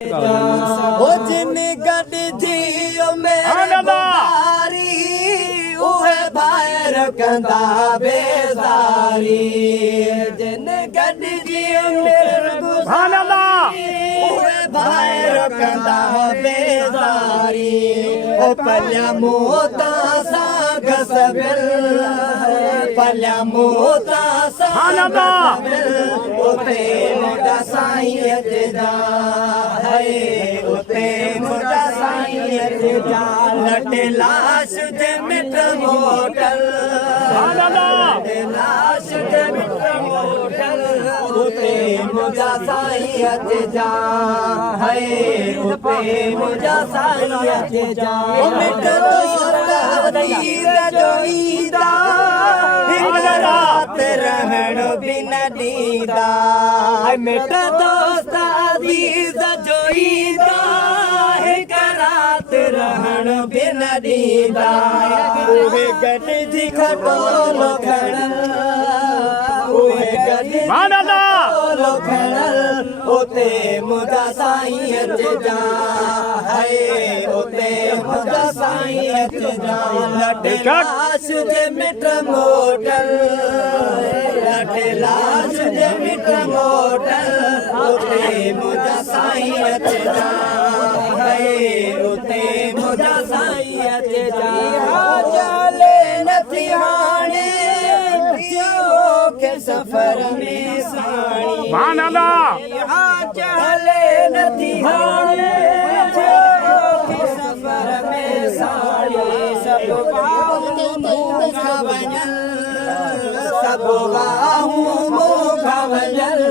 ओ जिन गड थी मेरे बारी उहे बाहर कंदा बेजारी जिन गड थी मेरे बारी उहे बाहर कंदा बेजारी ओ पल्या मोता साग सबिल पल्या मोता साग सबिल उते मोटा साईं जा उते मुझा साईं जा लट लाश जे मिट मोटल लाश जे मिट मोटल उते मुझा साईं जा उते मुझा साईं जा मिट तो दीर जो ईदा हिक रात रहण बिन दीदा मिट दोस्त दीद जो ईदा हिक रात रहण बिन दीदा उहे गॾ जी खटोल खणल उहे गॾ जी खटोल खणल उते मुंहिंजा साईं जा उते मुंहिंजा साईं जा लट लाश जे मिट मोटल लट लाश जे मिट मोटल उते मुंहिंजा साईं जा उते मुंहिंजा साईं जा चाले नथी हाणे के सफ़र में साणी चाले नथी हाणे के सफ़र में साणी सब बाहूं वञल सब बाहूं वञल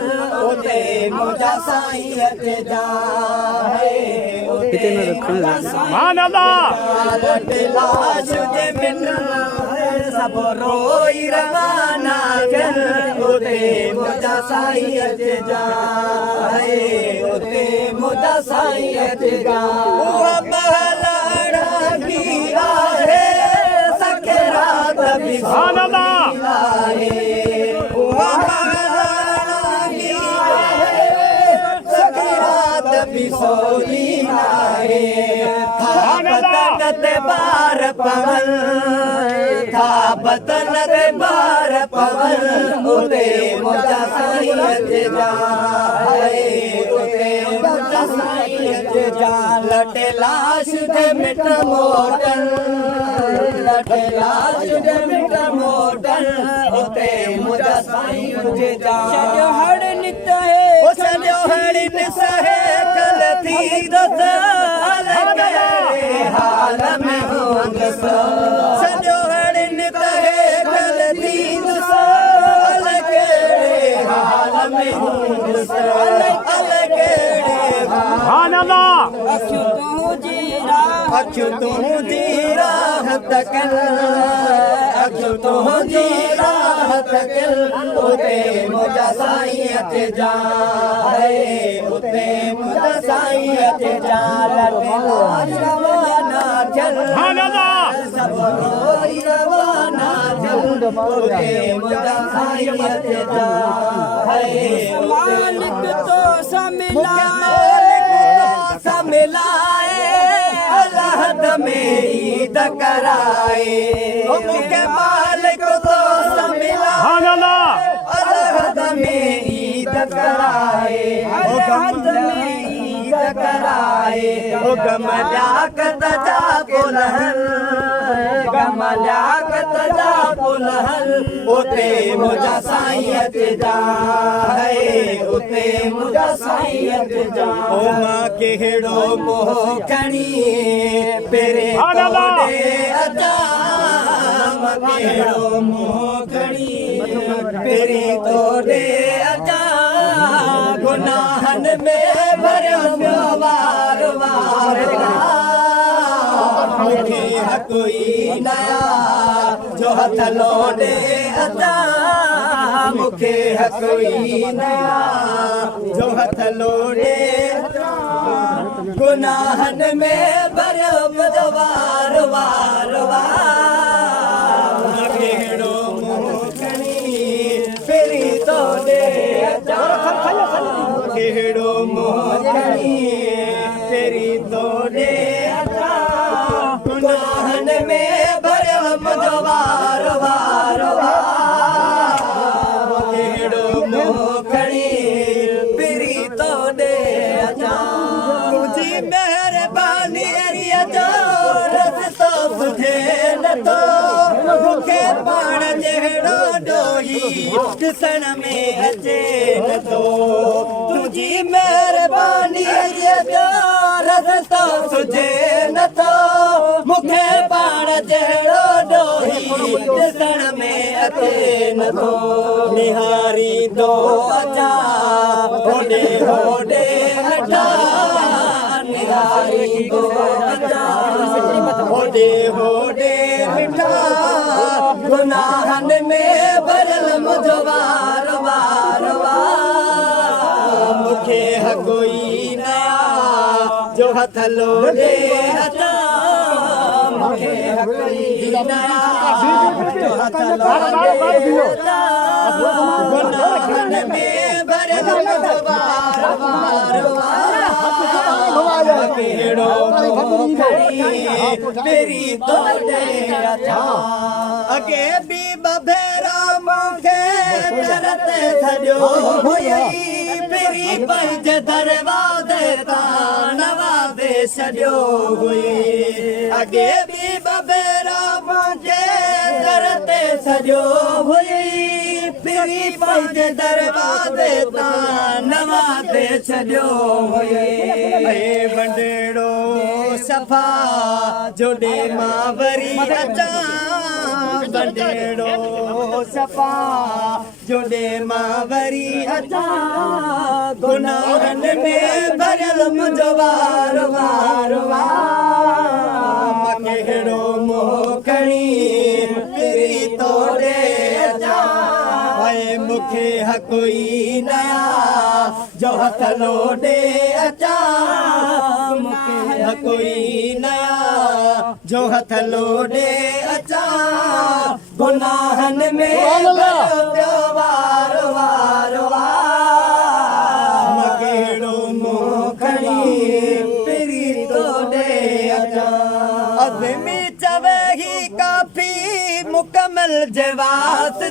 उते मुंहिंजा साईं जा लट लाश जे मिट सब रोई रवाना थियल उते मुंहिंजा साईं जा उते मुंहिंजा साईं जा उहा महलाड़ा की आहे सखे रात बि आहे उहा महलाड़ा की आहे सखे रात बि सोई आहे बदन ते बार पवन था बदन ते बार पवन उते मुंहिंजा साईं जा उते मुंहिंजा साईं जा लट लाश जे मिट मोटल लट लाश जे मिट मोटल उते मुंहिंजा साईं जा सॼो हड़ नित है सॼो हड़ निस है कल थी दस हाल में होंदस सॼो हड़ नित है कल थी दस कहिड़े हाल में होंदस अखियूं तुंहिंजी राहत कल अखियूं तुंहिंजी राहत कल उते मुंहिंजा साईं जा उते मुंहिंजा साईं जा लट लाश रवाना थियल सब रोई रवाना थियल उते मुंहिंजा साईं जा मालिक तो मिलाए अलहद में ईद कराए मूंखे मालिक तो मिलाए अलहद में ईद कराए अलहद में ईद कराए गम लियाकत जा पुलहल गम लियाकत जा पुलहल उते मुंहिंजा साईं जा उते मुंहिंजा साईं जा ओ मां कहिड़ो मोह खणी पेरे तोड़े अचा मां कहिड़ो मोह खणी पेरे तोड़े अचा गुनाहनि में भरियो पियो वार वार मूंखे कोई नया जो हथ लोॾे अचा मूंखे कोई नया जो हथ लोॾे गुनाहनि में भरियो पियो वार वार वार कहिड़ो मुंहुं खणी पेरी तोड़े अचा कहिड़ो मुंहुं खणी तोड़े अचा गुनाहन में भरियल मुंहिंजो वार वार केड़ो मोह खणी पिरी तोड़े अचा तुंहिंजी महिरबानी जो रस्तो सुठे न तो मूंखे पाण जहिड़ो ॾोही ॾिसण में अचे नथो तुंहिंजी महिरबानी जो रस्तो सुझे नथो मूंखे पाण जहिड़ो ॾोही ॾिसण में अचे नथो निहारी थो अचा होॾे होॾे हटा निहारी थो अचा होॾे होॾे मिठा गुनाहन में भरियल मुंहिंजो वार वार मूंखे कोई नया जो हथ लोॾे अचा मूंखे कोई नया जो हथ लोॾे अचा गुनाहन में भरियल मुंहिंजो वार वार केड़ो तेरी तोड़े अचा अगे भी बभेरा मूंखे करते सॼो हुई पेरी पंज दरवाज़े तां नवाज़े छॾियो हुई अगे भी बभेरा मूंखे करते सॼो हुई पेरी पंज दरवाज़े तां नवाज़े छॾियो हुई बंडेड़ो सफ़ा जोड़े मां वरी अचा बंडेड़ो सफ़ा जोड़े मां वरी अचा गुनाहन में भरियल मुंहिंजो वार वार कहिड़ो मोह खणी फिरी तोड़े अचा मूंखे कोई नया जो हथ लोॾे अचा मूंखे कोई नया जो हथ लोॾे अचा गुनाहन में पियो वार वार कहिड़ो मोह खणी फिरी तोड़े अचा अज़मी चवे ही काफ़ी मुकमल जवास